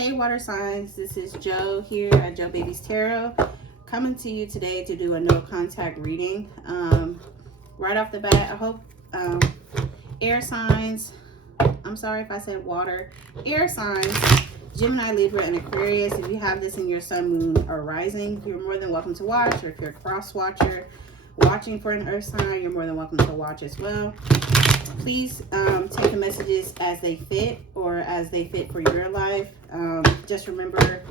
Hey water signs, this is Joe here at Joe Babies Tarot, coming to you today to do a no contact reading. Right off the bat, I hope air signs, I'm sorry if I said water, air signs, Gemini, Libra, and Aquarius. If you have this in your sun, moon, or rising, you're more than welcome to watch. Or if you're a cross watcher watching for an earth sign, you're more than welcome to watch as well. Please take the messages as they fit or as they fit for your life. Just remember,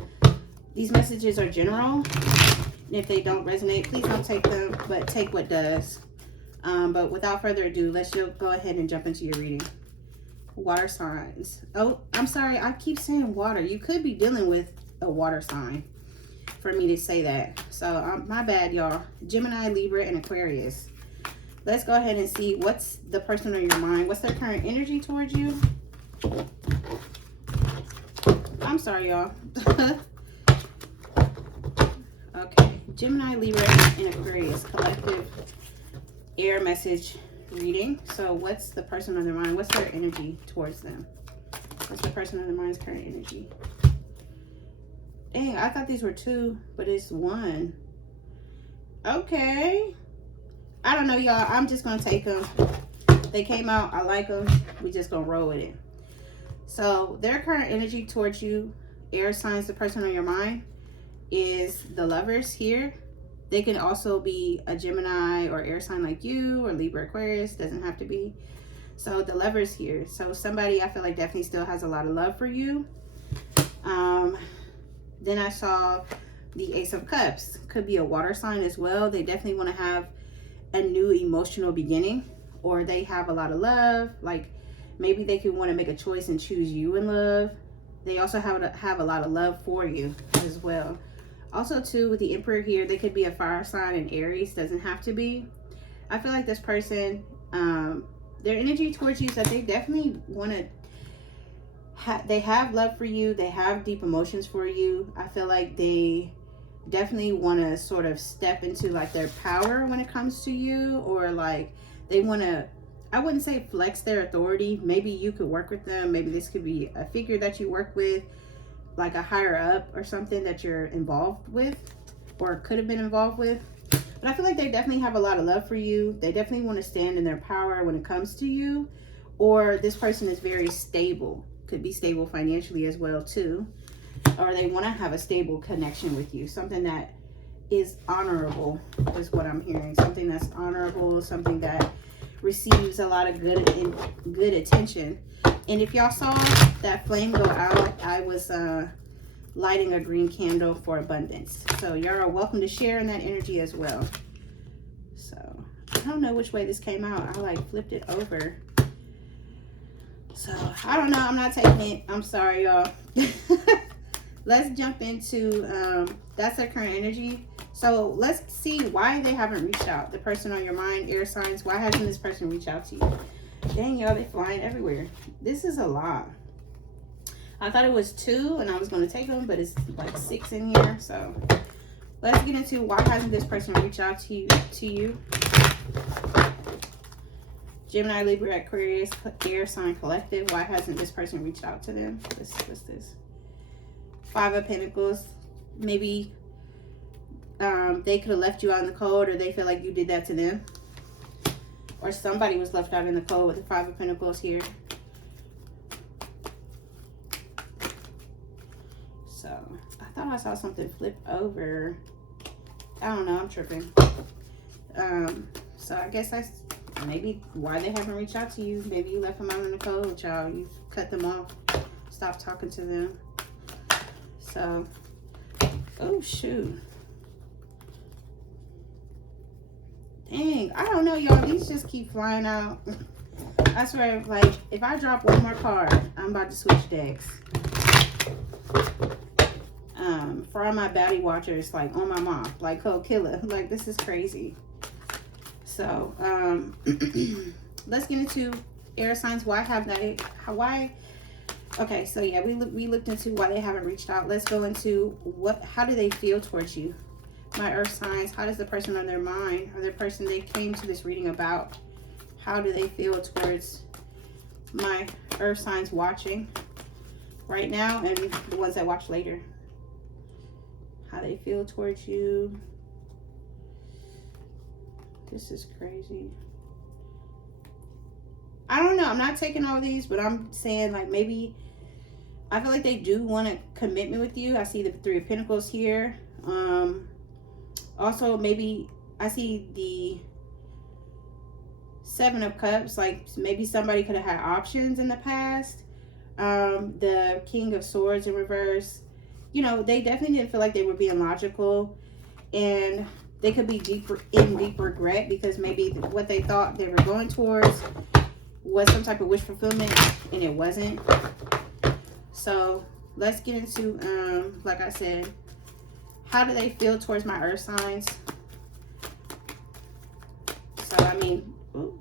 these messages are general. And if they don't resonate, please don't take them, but take what does. But without further ado, let's go ahead and jump into your reading. Water signs. Oh, I'm sorry. I keep saying water. You could be dealing with a water sign for me to say that. So my bad, y'all. Gemini, Libra, and Aquarius. Let's go ahead and see what's the person on your mind. What's their current energy towards you? I'm sorry, y'all. Okay. Gemini, Libra, and Aquarius. Collective air message reading. So what's the person on their mind? What's their energy towards them? What's the person on their mind's current energy? Dang, I thought these were two, but it's one. Okay. I don't know, y'all. I'm just going to take them. They came out. I like them. We just going to roll with it. So their current energy towards you, air signs, the person on your mind, is the Lovers here. They can also be a Gemini or air sign like you, or Libra, Aquarius. Doesn't have to be. So the Lovers here. So somebody I feel like definitely still has a lot of love for you. Then I saw the Ace of Cups. Could be a water sign as well. They definitely want to have a new emotional beginning, or they have a lot of love. Like maybe they could want to make a choice and choose you in love. They also have a lot of love for you as well. Also too, with the Emperor here, they could be a fire sign, and Aries doesn't have to be. I feel like this person, their energy towards you is that they definitely want to they have love for you. They have deep emotions for you. I feel like they definitely want to sort of step into like their power when it comes to you, or like they want to, I wouldn't say flex their authority. Maybe you could work with them. Maybe this could be a figure that you work with, like a higher up or something that you're involved with or could have been involved with. But I feel like they definitely have a lot of love for you. They definitely want to stand in their power when it comes to you. Or this person is very stable. Could be stable financially as well too. Or they want to have a stable connection with you. Something that is honorable is what I'm hearing. Something that's honorable, something that receives a lot of good attention. And if y'all saw that flame go out, I was lighting a green candle for abundance. So y'all are welcome to share in that energy as well. So I don't know which way this came out. I like flipped it over. So I don't know. I'm not taking it. I'm sorry, y'all. Let's jump into that's their current energy. So let's see why they haven't reached out. The person on your mind, air signs, why hasn't this person reached out to you? Dang, y'all, they flying everywhere. This is a lot. I thought it was 2 and I was going to take them, but it's like 6 in here. So let's get into why hasn't this person reached out to you. Gemini, Libra, Aquarius, air sign collective. Why hasn't this person reached out to them? What's this? 5 of Pentacles. Maybe they could have left you out in the cold, or they feel like you did that to them. Or somebody was left out in the cold with the 5 of Pentacles here. So I thought I saw something flip over. I don't know. I'm tripping. So I guess that's maybe why they haven't reached out to you. Maybe you left them out in the cold, y'all. You've cut them off. Stopped talking to them. So, oh shoot. Dang, I don't know, y'all. These just keep flying out. I swear, like, if I drop one more card, I'm about to switch decks. For all my baddie watchers, like, on my mom, like Cold Killer. Like, this is crazy. So, let's get into air signs. Why have they, why? Okay, so yeah, we looked into why they haven't reached out. Let's go into how do they feel towards you? My earth signs, how does the person on their mind, or the person they came to this reading about, how do they feel towards my earth signs watching? right now and the ones that watch later. How they feel towards you. This is crazy. I don't know. I'm not taking all these, but I'm saying like maybe I feel like they do want a commitment with you. I see the Three of Pentacles here. Also, maybe I see the Seven of Cups. Like maybe somebody could have had options in the past. The King of Swords in reverse. You know, they definitely didn't feel like they were being logical. And they could be deep regret because maybe what they thought they were going towards was some type of wish fulfillment and it wasn't. So let's get into, like I said, how do they feel towards my earth signs? So, I mean, ooh.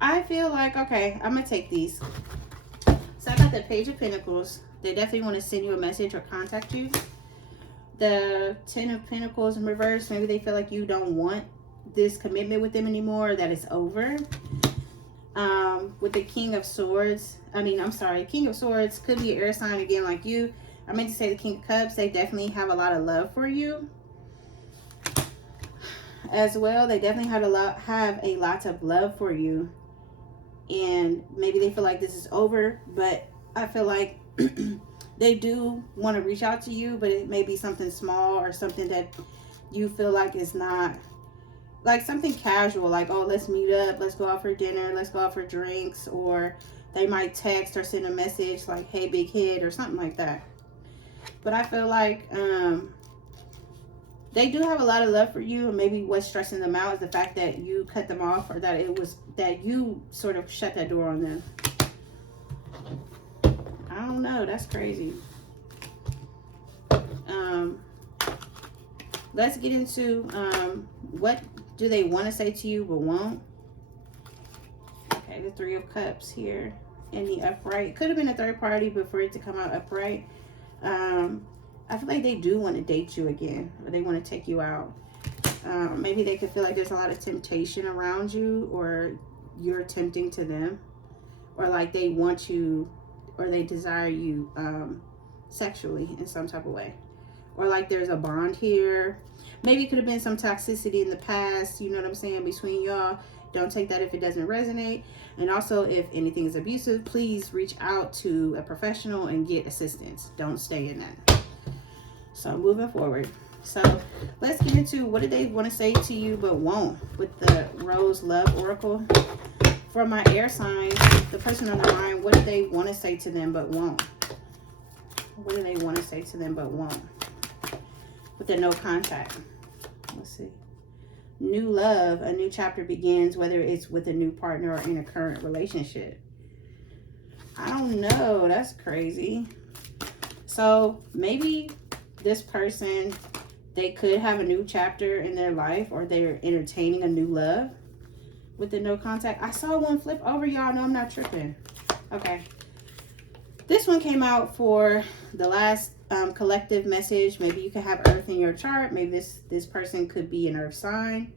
I feel like, okay, I'm going to take these. So I got the Page of Pentacles. They definitely want to send you a message or contact you. The Ten of Pentacles in reverse. Maybe they feel like you don't want this commitment with them anymore, that it's over. With the King of Swords, King of Swords could be an air sign again like you. I meant to say the King of Cups. They definitely have a lot of love for you as well. They definitely have a lot of love for you, and maybe they feel like this is over, but I feel like they do want to reach out to you, but it may be something small or something that you feel like is not like something casual, like, oh, let's meet up, let's go out for dinner, let's go out for drinks, or they might text or send a message like, hey, big head, or something like that. But I feel like they do have a lot of love for you, and maybe what's stressing them out is the fact that you cut them off, or that you sort of shut that door on them. I don't know, that's crazy. Let's get into what do they want to say to you but won't. Okay, the Three of Cups here in the upright. Could have been a third party, but for it to come out upright, I feel like they do want to date you again, or they want to take you out. Maybe they could feel like there's a lot of temptation around you, or you're tempting to them, or like they want you, or they desire you sexually in some type of way, or like there's a bond here. Maybe it could have been some toxicity in the past, you know what I'm saying, between y'all. Don't take that if it doesn't resonate. And also, if anything is abusive, please reach out to a professional and get assistance. Don't stay in that. So moving forward. So let's get into what do they want to say to you but won't with the Rose Love Oracle. For my air signs, the person on the line, what do they want to say to them but won't? What do they want to say to them but won't? With the no contact. Let's see. New love, a new chapter begins, whether it's with a new partner or in a current relationship. I don't know. That's crazy. So maybe this person, they could have a new chapter in their life, or they're entertaining a new love with the no contact. I saw one flip over, y'all. No, I'm not tripping. Okay. This one came out for the last collective message. Maybe you could have Earth in your chart. Maybe this person could be an Earth sign.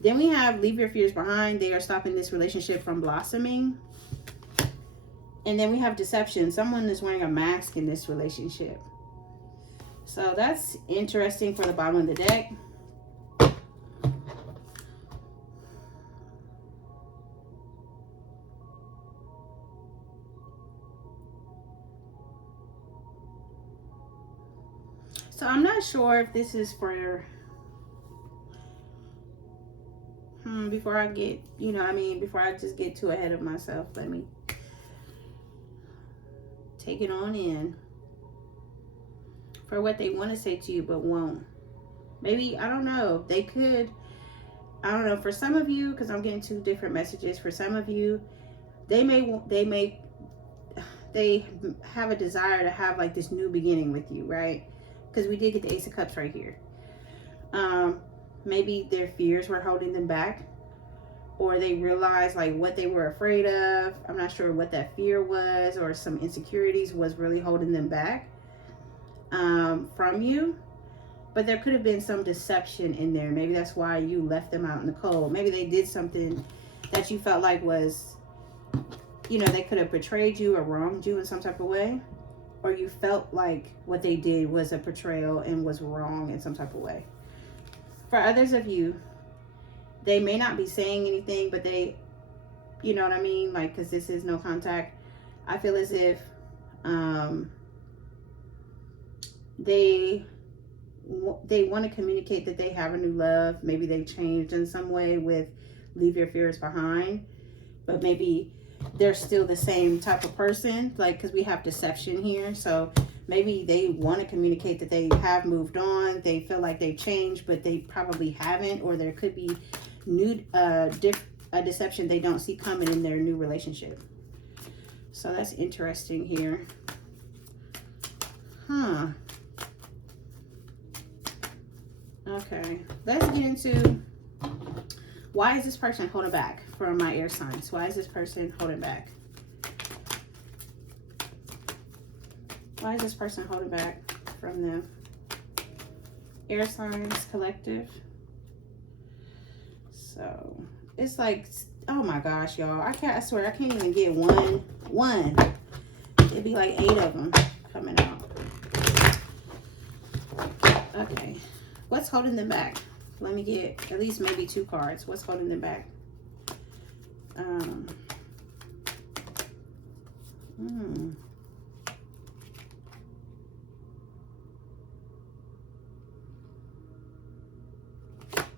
Then we have leave your fears behind. They are stopping this relationship from blossoming. And then we have deception. Someone is wearing a mask in this relationship. So that's interesting for the bottom of the deck. So I'm not sure if this is for before I get, before I just get too ahead of myself, let me take it on in. For what they want to say to you but won't. Maybe, I don't know, they could, I don't know, for some of you, because I'm getting two different messages, for some of you, they have a desire to have like this new beginning with you, right? Because we did get the Ace of Cups right here. Maybe their fears were holding them back, or they realized like what they were afraid of. I'm not sure what that fear was, or some insecurities was really holding them back from you. But there could have been some deception in there. Maybe that's why you left them out in the cold. Maybe they did something that you felt like was, you know, they could have betrayed you or wronged you in some type of way. Or you felt like what they did was a betrayal and was wrong in some type of way. For others of you, they may not be saying anything, but they, you know what I mean? Like, because this is no contact. I feel as if they want to communicate that they have a new love. Maybe they changed in some way with leave your fears behind. But maybe they're still the same type of person. Like, because we have deception here. So maybe they want to communicate that they have moved on. They feel like they've changed, but they probably haven't. Or there could be new a deception they don't see coming in their new relationship. So that's interesting here. Huh. Okay. Let's get into why is this person holding back from my air signs? Why is this person holding back? Why is this person holding back from them? Air signs collective. So it's like, oh my gosh, y'all. I swear I can't even get one. It'd be like 8 of them coming out. Okay. What's holding them back? Let me get at least maybe 2 cards. What's holding them back?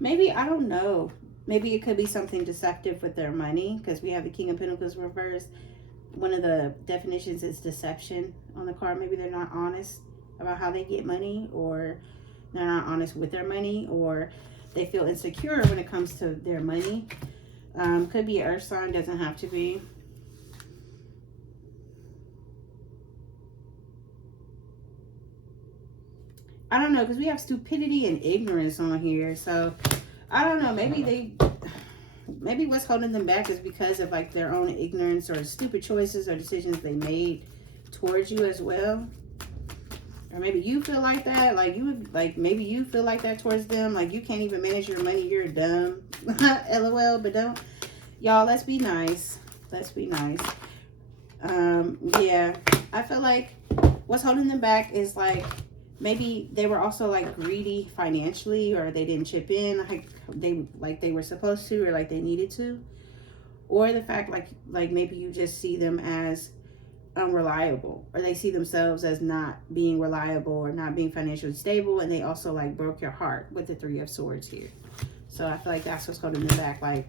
Maybe, I don't know. Maybe it could be something deceptive with their money, because we have the King of Pentacles reversed. One of the definitions is deception on the card. Maybe they're not honest about how they get money, or they're not honest with their money, or they feel insecure when it comes to their money. Could be an earth sign, doesn't have to be. I don't know, because we have stupidity and ignorance on here. So I don't know, maybe what's holding them back is because of like their own ignorance or stupid choices or decisions they made towards you as well. Or maybe you feel like that, maybe you feel like that towards them, like you can't even manage your money, you're dumb. LOL, but don't. Y'all, let's be nice. Let's be nice. Yeah, I feel like what's holding them back is like, maybe they were also like greedy financially, or they didn't chip in like they were supposed to, or like they needed to. Or the fact like maybe you just see them as unreliable, or they see themselves as not being reliable or not being financially stable, and they also like broke your heart with the 3 of Swords here. So I feel like that's what's holding them back, like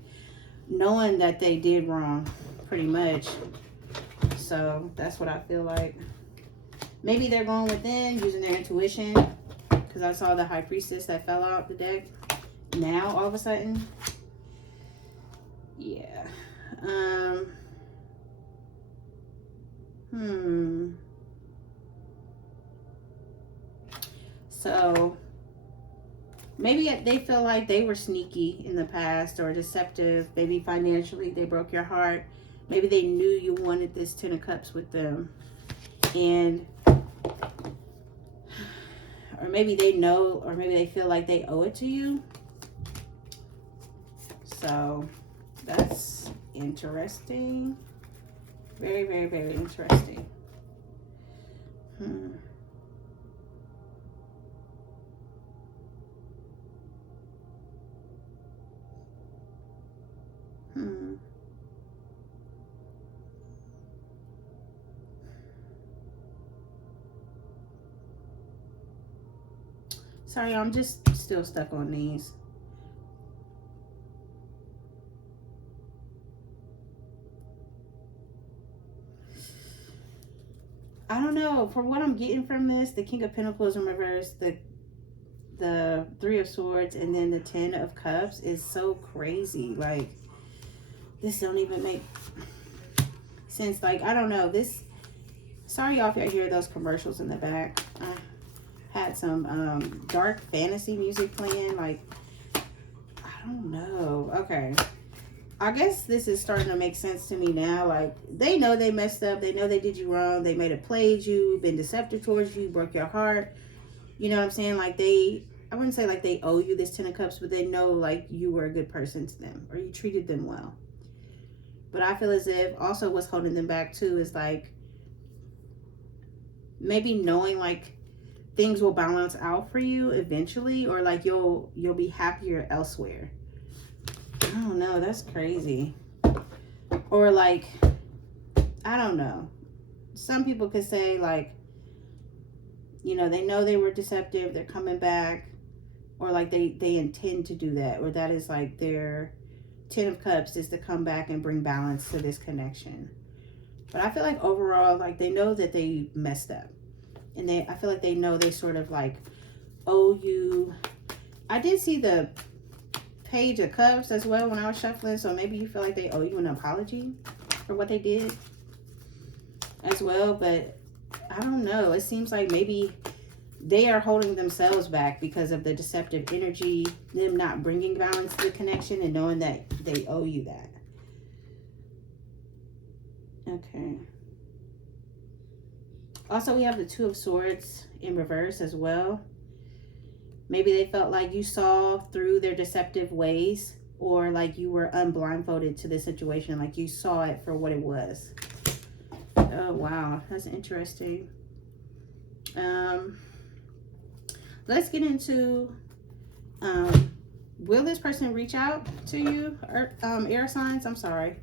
knowing that they did wrong pretty much. So that's what I feel like. Maybe they're going within, using their intuition, because I saw the High Priestess that fell out the deck now all of a sudden. Yeah. So maybe they feel like they were sneaky in the past or deceptive. Maybe financially they broke your heart. Maybe they knew you wanted this 10 of Cups with them. And or maybe they know, or maybe they feel like they owe it to you. So that's interesting. Very, very, very interesting. Sorry, I'm just still stuck on these. I don't know. From what I'm getting from this, the King of Pentacles in reverse, the 3 of Swords, and then the 10 of Cups is so crazy. Like, this don't even make sense. Like, I don't know. This, sorry y'all if y'all hear those commercials in the back. I had some dark fantasy music playing. Like, I don't know. Okay. I guess this is starting to make sense to me now. Like, they know they messed up. They know they did you wrong. They may have played you, been deceptive towards you, broke your heart. You know what I'm saying? Like, they I wouldn't say like they owe you this 10 of Cups, but they know like you were a good person to them or you treated them well. But I feel as if also what's holding them back too is like maybe knowing like things will balance out for you eventually, or like you'll be happier elsewhere. I don't know, that's crazy. Or like, I don't know. Some people could say like, you know, they know they were deceptive, they're coming back, or like they intend to do that, or that is like their 10 of Cups is to come back and bring balance to this connection. But I feel like overall, like they know that they messed up. And I feel like they know they sort of like owe you. I did see the Page of Cups as well when I was shuffling. So maybe you feel like they owe you an apology for what they did as well. But I don't know. It seems like maybe they are holding themselves back because of the deceptive energy, them not bringing balance to the connection and knowing that they owe you that. Okay. Also, we have the Two of Swords in reverse as well. Maybe they felt like you saw through their deceptive ways, or like you were unblindfolded to the situation, like you saw it for what it was. Oh, wow. That's interesting. Let's get into, will this person reach out to you? Air signs? I'm sorry.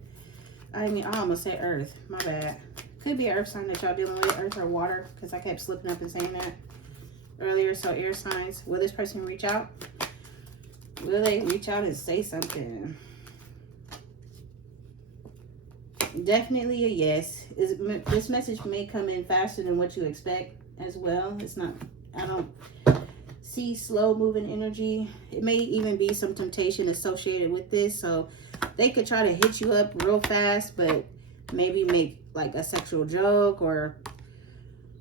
I almost said earth. My bad. Could be an earth sign that y'all dealing with, earth or water, because I kept slipping up and saying that earlier. So air signs, will this person reach out? Will they reach out and say something? Definitely a yes. This message may come in faster than what you expect as well. It's not, I don't see slow moving energy. It may even be some temptation associated with this. So they could try to hit you up real fast, but maybe make like a sexual joke or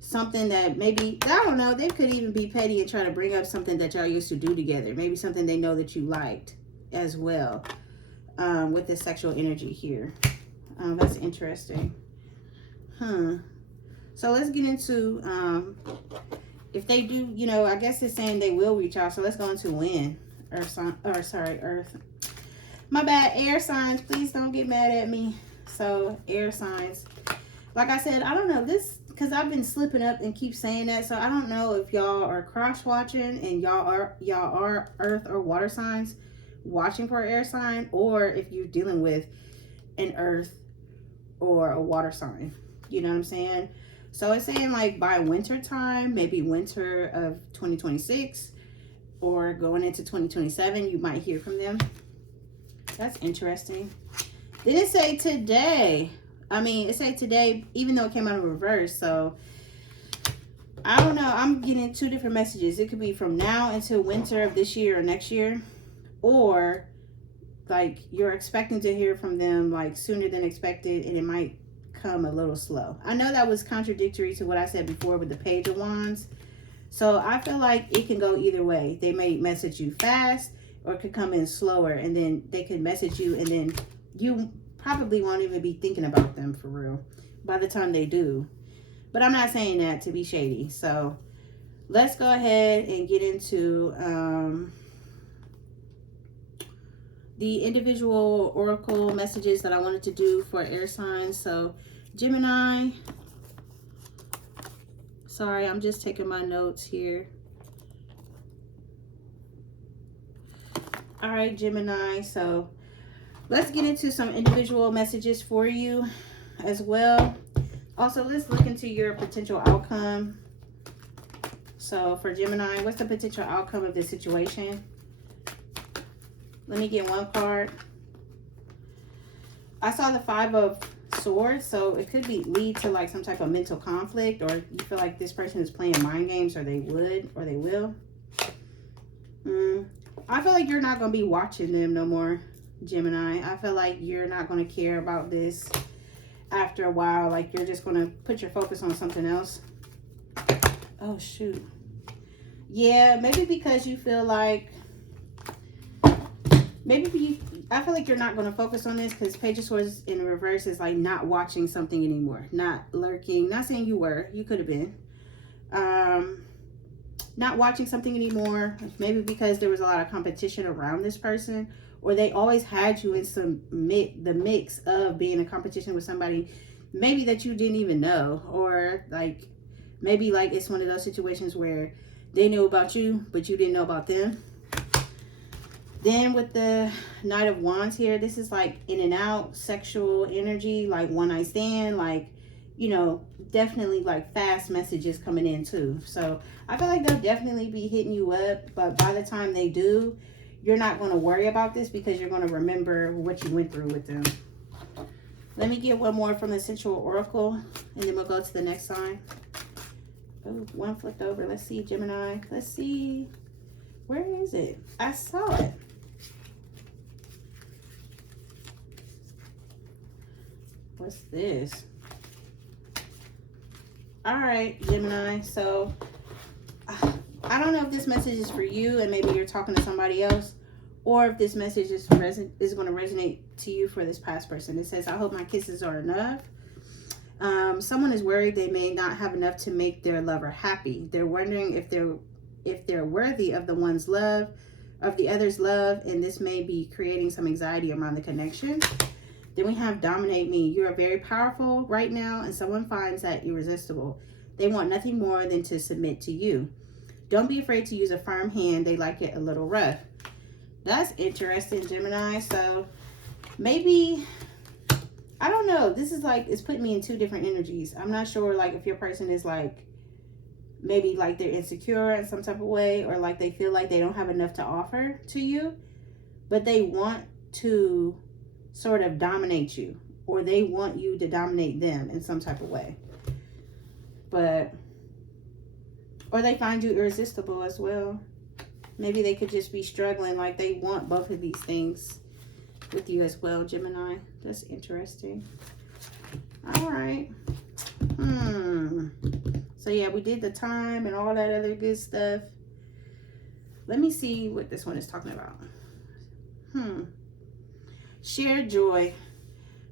something that maybe, I don't know, they could even be petty and try to bring up something that y'all used to do together. Maybe something they know that you liked as well, with this sexual energy here. That's interesting. So let's get into, if they do, you know, I guess it's saying they will reach out. So let's go into when. Earth. My bad, air signs. Please don't get mad at me. So air signs. Like I said, I don't know this, because I've been slipping up and keep saying that. So I don't know if y'all are cross watching and y'all are earth or water signs watching for an air sign, or if you're dealing with an earth or a water sign. You know what I'm saying? So it's saying like by winter time, maybe winter of 2026 or going into 2027, you might hear from them. That's interesting. Did it say today? I mean, it said today, even though it came out in reverse. So I don't know. I'm getting two different messages. It could be from now until winter of this year or next year, or like you're expecting to hear from them like sooner than expected, and it might come a little slow. I know that was contradictory to what I said before with the Page of Wands. So I feel like it can go either way. They may message you fast, or it could come in slower, and then they could message you, and then you probably won't even be thinking about them for real by the time they do. But I'm not saying that to be shady. So let's go ahead and get into the individual oracle messages that I wanted to do for air signs. So Gemini, sorry, I'm just taking my notes here. All right, Gemini, so let's get into some individual messages for you as well. Also, let's look into your potential outcome. So for Gemini, what's the potential outcome of this situation? Let me get one card. I saw the Five of Swords, so it could lead to like some type of mental conflict, or you feel like this person is playing mind games, or they would, or they will. I feel like you're not going to be watching them no more, Gemini. I feel like you're not going to care about this after a while. Like you're just going to put your focus on something else. Oh, shoot. Yeah, maybe because you feel like, I feel like you're not going to focus on this because Page of Swords in reverse is like not watching something anymore. Not lurking. Not saying you were. You could have been. not watching something anymore, maybe because there was a lot of competition around this person, or they always had you in the mix of being in competition with somebody maybe that you didn't even know, or like maybe like it's one of those situations where they knew about you but you didn't know about them. Then with the Knight of Wands here, this is like in and out sexual energy, like one night stand, like, you know, definitely like fast messages coming in too. So I feel like they'll definitely be hitting you up, but by the time they do, you're not going to worry about this because you're going to remember what you went through with them. Let me get one more from the Sensual Oracle, and then we'll go to the next sign. Oh, one flipped over. Let's see, Gemini. Let's see. Where is it? I saw it. What's this? All right, Gemini. So I don't know if this message is for you and maybe you're talking to somebody else, or if this message is going to resonate to you for this past person. It says, I hope my kisses are enough. Someone is worried they may not have enough to make their lover happy. They're wondering if they're worthy of the one's love, of the other's love, and this may be creating some anxiety around the connection. Then we have Dominate Me. You are very powerful right now, and someone finds that irresistible. They want nothing more than to submit to you. Don't be afraid to use a firm hand. They like it a little rough. That's interesting, Gemini. So maybe, I don't know. This is like, it's putting me in two different energies. I'm not sure like if your person is like, maybe like they're insecure in some type of way, or like they feel like they don't have enough to offer to you, but they want to sort of dominate you, or they want you to dominate them in some type of way. But, or they find you irresistible as well. Maybe they could just be struggling, like they want both of these things with you as well, Gemini. That's interesting. All right. So yeah, we did the time and all that other good stuff. Let me see what this one is talking about. Share joy.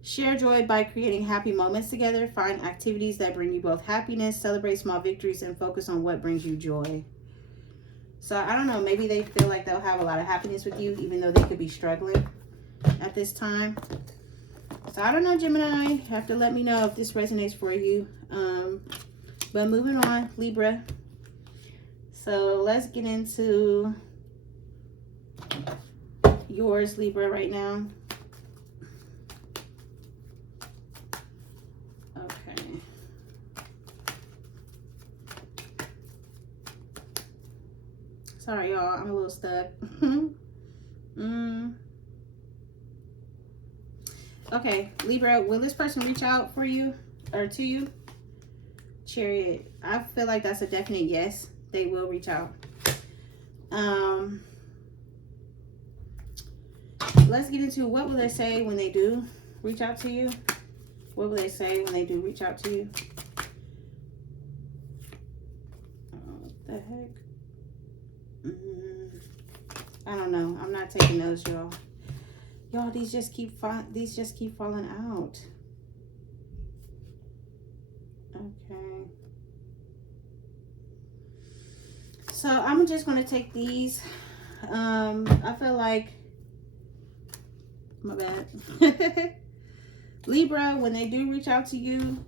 Share joy by creating happy moments together. Find activities that bring you both happiness. Celebrate small victories and focus on what brings you joy. So I don't know, maybe they feel like they'll have a lot of happiness with you, even though they could be struggling at this time. So I don't know, Gemini. You have to let me know if this resonates for you. But moving on, Libra. So let's get into yours, Libra, right now. Okay. Sorry, y'all. I'm a little stuck. Okay, Libra, will this person reach out for you or to you? Chariot. I feel like that's a definite yes. They will reach out. Let's get into what will they say when they do reach out to you. What will they say when they do reach out to you? What the heck? I don't know. I'm not taking those, y'all. Y'all, these just keep falling out. Okay. So I'm just going to take these. I feel like, my bad. Libra, when they do reach out to you,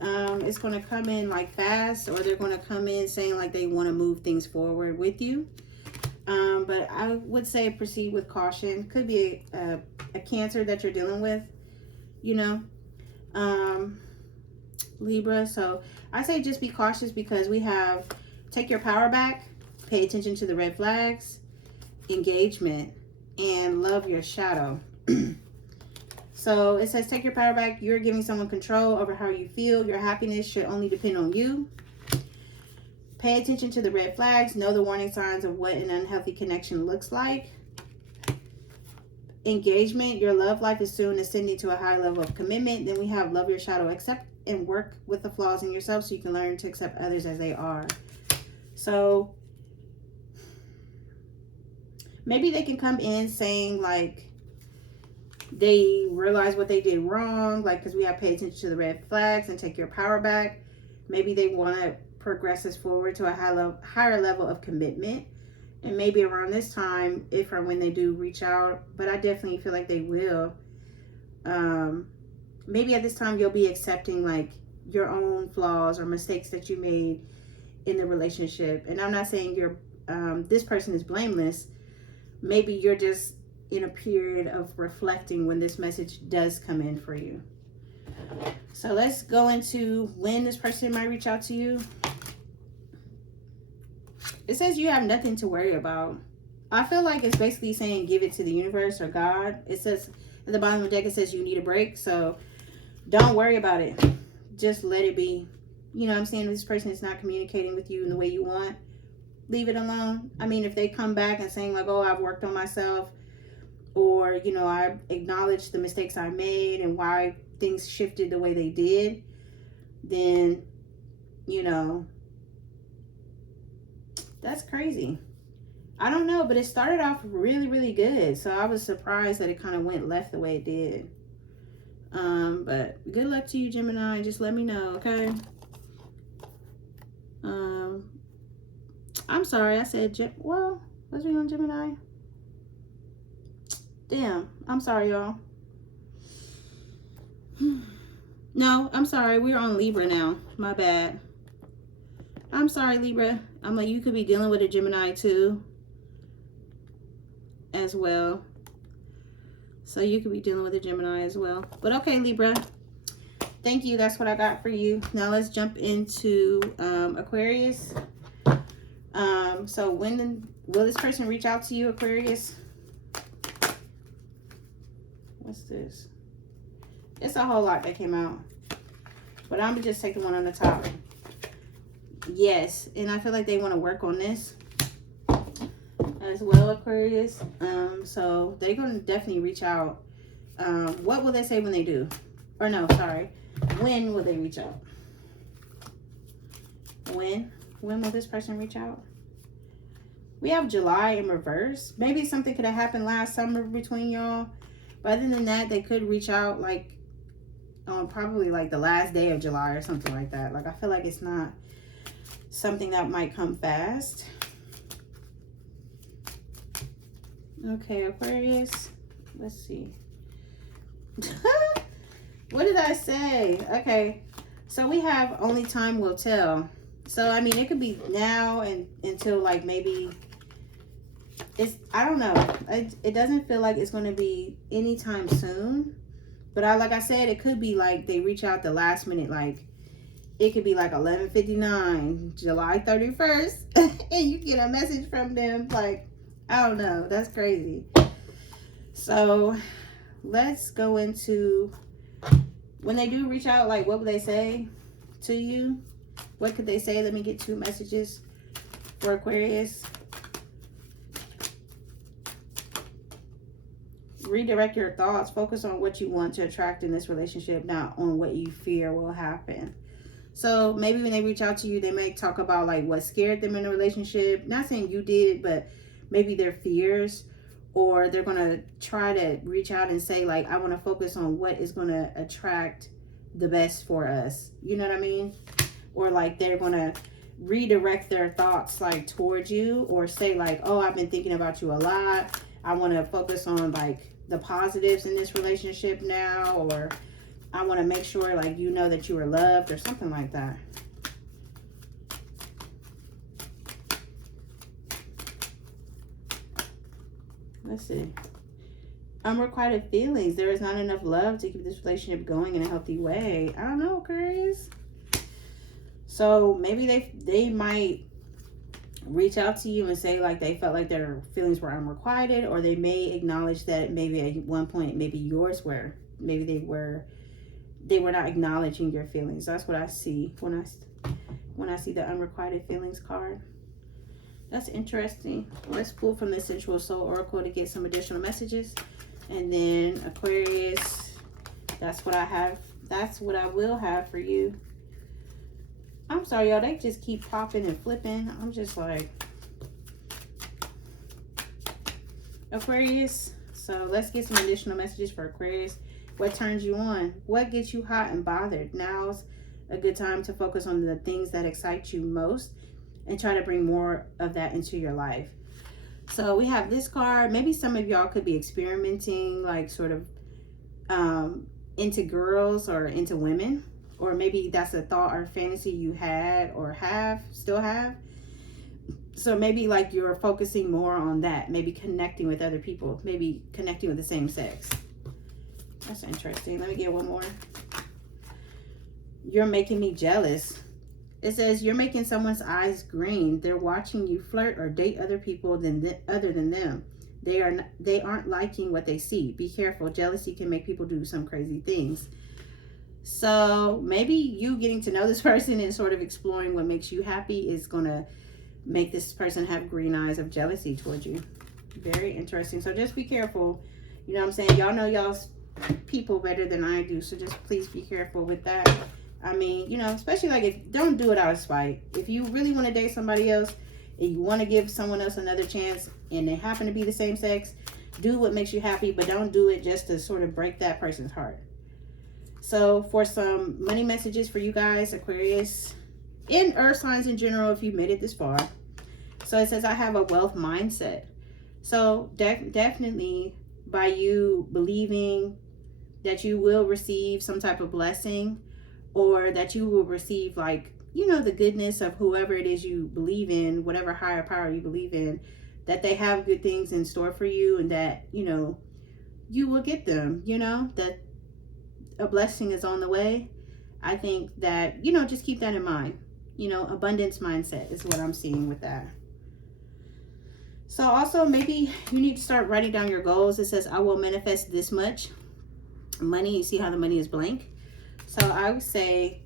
it's going to come in like fast, or they're going to come in saying like they want to move things forward with you. But I would say proceed with caution. Could be a Cancer that you're dealing with, you know, Libra. So I say just be cautious, because we have take your power back, pay attention to the red flags, engagement, and love your shadow. So it says take your power back. You're giving someone control over how you feel. Your happiness should only depend on you. Pay attention to the red flags. Know the warning signs of what an unhealthy connection looks like. Engagement. Your love life is soon ascending to a high level of commitment. Then we have love your shadow. Accept and work with the flaws in yourself so you can learn to accept others as they are. So maybe they can come in saying like they realize what they did wrong, like because we have pay attention to the red flags and take your power back. Maybe they want to progresses forward to a higher level of commitment. And maybe around this time, if or when they do reach out, but I definitely feel like they will. Maybe at this time you'll be accepting like your own flaws or mistakes that you made in the relationship. And I'm not saying you're this person is blameless. Maybe you're just in a period of reflecting when this message does come in for you. So let's go into when this person might reach out to you. It says you have nothing to worry about. I feel like it's basically saying give it to the universe or God. It says at the bottom of the deck, it says you need a break. So don't worry about it. Just let it be. You know what I'm saying? If this person is not communicating with you in the way you want, leave it alone. I mean, if they come back and saying like, oh, I've worked on myself, or, you know, I acknowledged the mistakes I made and why things shifted the way they did, then, you know, that's crazy. I don't know, but it started off really, really good. So I was surprised that it kind of went left the way it did. But good luck to you, Gemini. Just let me know, okay? I'm sorry, I said well, was we on Gemini? Damn, I'm sorry, y'all. No, I'm sorry, we're on Libra now. My bad. I'm sorry, Libra. I'm like, you could be dealing with a Gemini too, as well. So you could be dealing with a Gemini as well. But okay, Libra. Thank you. That's what I got for you. Now let's jump into Aquarius. So when will this person reach out to you, Aquarius? What's this? It's a whole lot that came out. But I'm going to just take the one on the top. Yes. And I feel like they want to work on this as well, Aquarius. So they're going to definitely reach out. What will they say when they do? Or no, sorry. When will they reach out? When will this person reach out? We have July in reverse. Maybe something could have happened last summer between y'all. But other than that, they could reach out like on probably like the last day of July or something like that. Like I feel like it's not something that might come fast. Okay, Aquarius. Let's see. What did I say? Okay. So we have only time will tell. So I mean, it could be now and until like maybe I don't know. It doesn't feel like it's going to be anytime soon. But like I said, it could be like they reach out the last minute. Like it could be like 11:59, July 31st, and you get a message from them. Like, I don't know. That's crazy. So let's go into when they do reach out. Like, what would they say to you? What could they say? Let me get 2 messages for Aquarius. Redirect your thoughts. Focus on what you want to attract in this relationship, not on what you fear will happen. So maybe when they reach out to you, they may talk about like what scared them in a relationship. Not saying you did, but maybe their fears. Or they're going to try to reach out and say like, I want to focus on what is going to attract the best for us. You know what I mean? Or like they're going to redirect their thoughts like towards you, or say like, oh, I've been thinking about you a lot. I want to focus on like the positives in this relationship now, or I want to make sure like you know that you are loved or something like that. Let's see. Unrequited feelings. There is not enough love to keep this relationship going in a healthy way. I don't know, Aquarius. So maybe they might reach out to you and say like they felt like their feelings were unrequited, or they may acknowledge that maybe at one point maybe yours were. Maybe they were not acknowledging your feelings. That's what I see when I see the unrequited feelings card. That's interesting. Let's pull from the Sensual Soul Oracle to get some additional messages. And then Aquarius, that's what I have. That's what I will have for you. I'm sorry, y'all. They just keep popping and flipping. I'm just like, Aquarius. So let's get some additional messages for Aquarius. What turns you on? What gets you hot and bothered? Now's a good time to focus on the things that excite you most and try to bring more of that into your life. So we have this card. Maybe some of y'all could be experimenting, like sort of into girls or into women, or maybe that's a thought or fantasy you had or still have. So maybe like you're focusing more on that, maybe connecting with other people, maybe connecting with the same sex. That's interesting. Let me get one more. You're making me jealous. It says you're making someone's eyes green. They're watching you flirt or date other people other than them. They aren't liking what they see. Be careful. Jealousy can make people do some crazy things. So maybe you getting to know this person and sort of exploring what makes you happy is going to make this person have green eyes of jealousy towards you. Very interesting. So just be careful. You know what I'm saying? Y'all know y'all's people better than I do. So just please be careful with that. I mean, you know, especially like if don't do it out of spite. If you really want to date somebody else and you want to give someone else another chance and they happen to be the same sex, do what makes you happy, but don't do it just to sort of break that person's heart. So for some money messages for you guys, Aquarius, and earth signs in general, if you made it this far. So it says, I have a wealth mindset. So definitely by you believing that you will receive some type of blessing, or that you will receive, like, you know, the goodness of whoever it is you believe in, whatever higher power you believe in, that they have good things in store for you, and that, you know, you will get them, you know, that a blessing is on the way. I think that, you know, just keep that in mind. You know, abundance mindset is what I'm seeing with that. So also maybe you need to start writing down your goals. It says, I will manifest this much money. You see how the money is blank? So I would say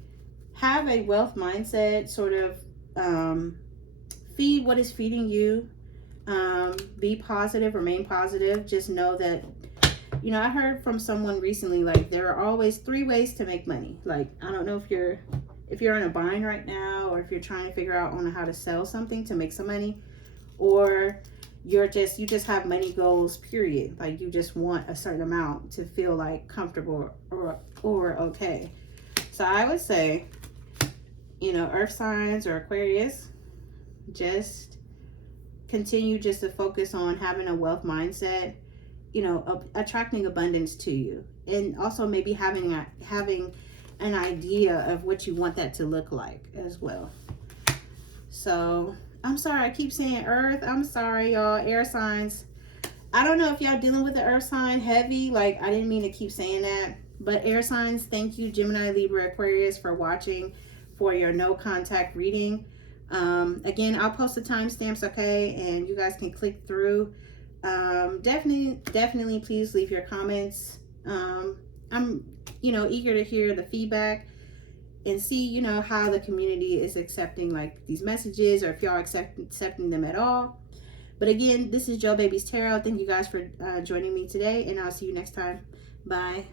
have a wealth mindset, sort of feed what is feeding you. Be positive, remain positive. Just know that, you know, I heard from someone recently, like there are always 3 ways to make money. Like, I don't know if you're in a bind right now, or if you're trying to figure out on how to sell something to make some money, or you just have money goals, period. Like you just want a certain amount to feel like comfortable or okay. So I would say, you know, earth signs or Aquarius, just continue just to focus on having a wealth mindset, you know, attracting abundance to you, and also maybe having an idea of what you want that to look like as well. So I'm sorry, I keep saying earth. I'm sorry, y'all. Air signs. I don't know if y'all dealing with the earth sign heavy. Like, I didn't mean to keep saying that. But air signs, thank you, Gemini, Libra, Aquarius, for watching for your no contact reading. Again, I'll post the timestamps, okay? And you guys can click through. Definitely please leave your comments. I'm, you know, eager to hear the feedback and see, you know, how the community is accepting like these messages, or if y'all accepting them at all. But again, this is Joe Babies Tarot. Thank you guys for joining me today, and I'll see you next time. Bye.